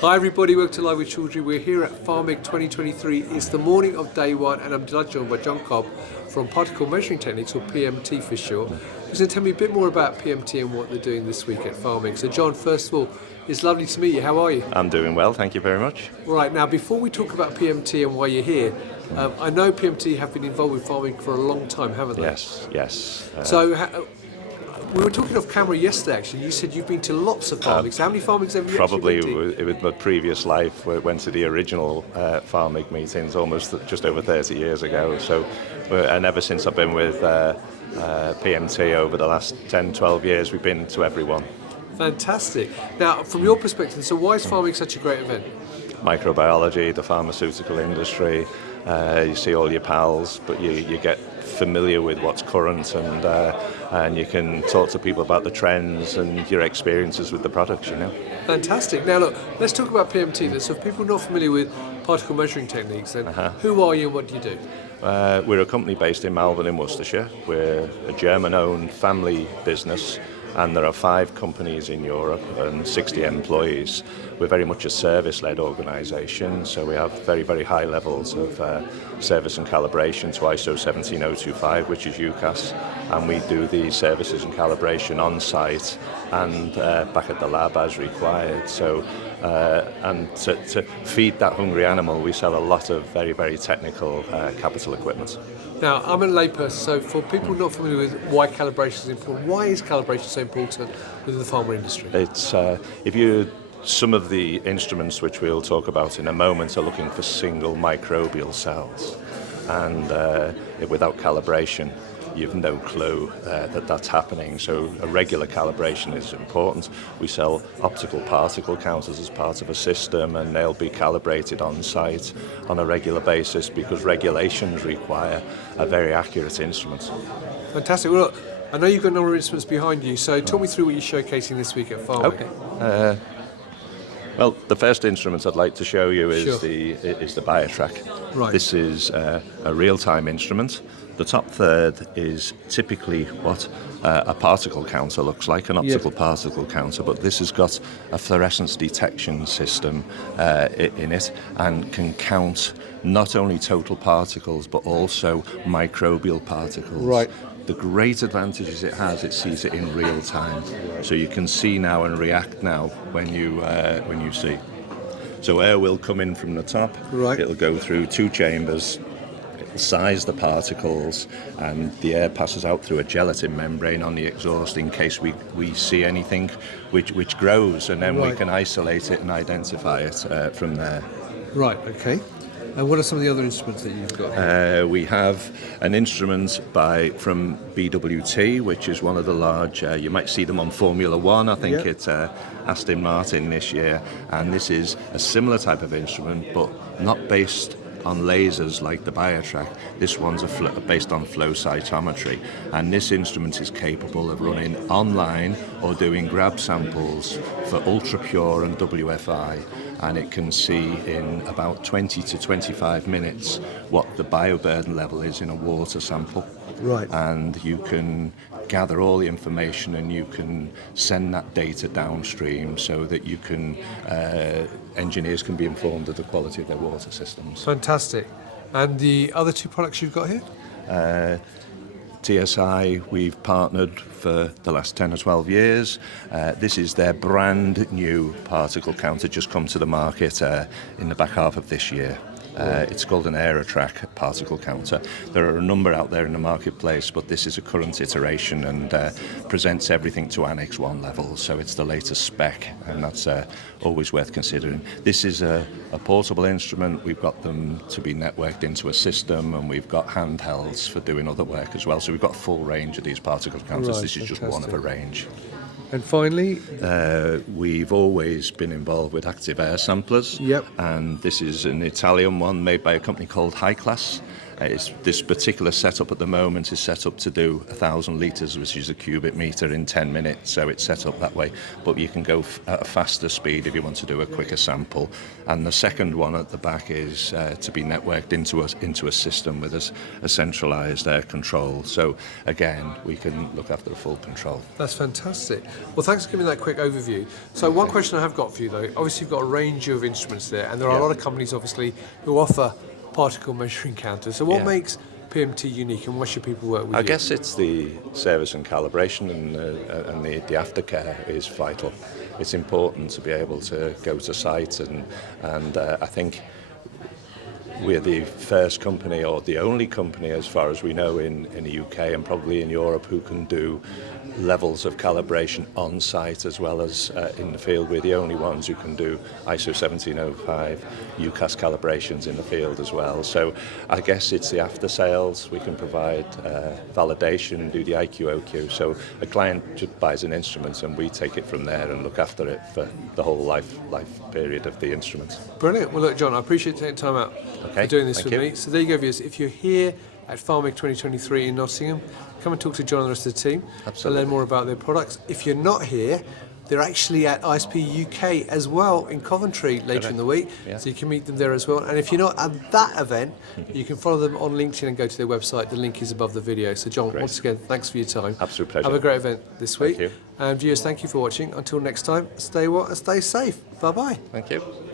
Hi everybody, welcome to Live with Children. We're here at Pharmig 2023. It's the morning of day one and I'm delighted joined by John Cobb from Particle Measuring Techniques, or PMT for short. He's going to tell me a bit more about PMT and what they're doing this week at Pharmig. So John, first of all, it's lovely to meet you. How are you? I'm doing well, thank you very much. Right, now before we talk about PMT and why you're here, I know PMT have been involved with Pharmig for a long time, haven't they? Yes. We were talking off camera yesterday, actually. You said you've been to lots of Pharmigs. How many Pharmigs have you Probably actually been to? with my previous life, I went to the original Pharmig meetings almost just over 30 years ago. So, and ever since I've been with PMT over the last 10, 12 years, we've been to everyone. Fantastic. Now, from your perspective, so why is Pharmig such a great event? Microbiology, the pharmaceutical industry, you see all your pals, but you get familiar with what's current, and you can talk to people about the trends and your experiences with the products, you know. Fantastic. Now look, let's talk about PMT then. So if people are not familiar with particle measuring techniques, then who are you and what do you do? We're a company based in Malvern in Worcestershire. We're a German-owned family business, and there are 5 companies in Europe and 60 employees. We're very much a service-led organisation, so we have very, very high levels of service and calibration to ISO 17025, which is UCAS, and we do the services and calibration on site and back at the lab as required. So, and to feed that hungry animal, we sell a lot of very, very technical capital equipment. Now, I'm a layperson, so for people not familiar with why calibration is important, why is calibration so important within the pharma industry? It's some of the instruments which we'll talk about in a moment are looking for single microbial cells, and without calibration you've no clue that that's happening. So a regular calibration is important. We sell optical particle counters as part of a system, and they'll be calibrated on site on a regular basis because regulations require a very accurate instrument. Fantastic. Well, look, I know you've got a number of instruments behind you, so talk me through what you're showcasing this week at Pharmig. Okay. Well, the first instrument I'd like to show you is Sure. the BioTrack. Right. This is a real-time instrument. The top third is typically what a particle counter looks like, an optical particle counter, but this has got a fluorescence detection system in it and can count not only total particles but also microbial particles. Right. The great advantages it has, it sees it in real time, so you can see now and react now when you see. So air will come in from the top. Right. It'll go through 2 chambers. It'll size the particles, and the air passes out through a gelatin membrane on the exhaust in case we see anything which grows, and then we can isolate it and identify it from there. Right, okay. And what are some of the other instruments that you've got here? We have an instrument from BWT, which is one of the large, you might see them on Formula One, I think it's Aston Martin this year, and this is a similar type of instrument, but not based on lasers like the BioTrack. This one's based on flow cytometry, and this instrument is capable of running online or doing grab samples for ultra pure and WFI, and it can see in about 20 to 25 minutes what the bioburden level is in a water sample. Right. And you can gather all the information and you can send that data downstream so that you can engineers can be informed of the quality of their water systems. Fantastic. And the other 2 products you've got here? TSI, we've partnered for the last 10 or 12 years. This is their brand new particle counter, just come to the market in the back half of this year. It's called an AeroTrack particle counter. There are a number out there in the marketplace, but this is a current iteration and presents everything to Annex 1 level, so it's the latest spec, and that's always worth considering. This is a portable instrument. We've got them to be networked into a system, and we've got handhelds for doing other work as well, so we've got a full range of these particle counters. Right, this is just one of a range. And finally? We've always been involved with active air samplers. Yep. And this is an Italian one made by a company called High Class. This particular setup at the moment is set up to do 1,000 litres, which is a cubic metre in 10 minutes, so it's set up that way. But you can go at a faster speed if you want to do a quicker sample. And the second one at the back is to be networked into a system with a centralised control. So again, we can look after the full control. That's fantastic. Well, thanks for giving that quick overview. So one question I have got for you though, obviously you've got a range of instruments there, and there are a lot of companies obviously who offer particle measuring counters. So what makes PMT unique, and what should people work with? I guess it's the service and calibration, and the aftercare is vital. It's important to be able to go to site, and I think we're the first company, or the only company as far as we know in the UK and probably in Europe, who can do levels of calibration on site as well as in the field. We're the only ones who can do ISO 17005 UCAS calibrations in the field as well. So I guess it's the after sales. We can provide validation, do the IQ/OQ. So a client just buys an instrument and we take it from there and look after it for the whole life period of the instrument. Brilliant. Well, look, John, I appreciate you taking time out for doing this with me. So there you go, viewers. If you're here at Pharmig 2023 in Nottingham, come and talk to John and the rest of the team to learn more about their products. If you're not here, they're actually at ISP UK as well in Coventry later in the week, so you can meet them there as well. And if you're not at that event, you can follow them on LinkedIn and go to their website. The link is above the video. So John, once again, thanks for your time. Absolute pleasure. Have a great event this week. Thank you. And viewers, thank you for watching. Until next time, stay well and stay safe. Bye-bye. Thank you.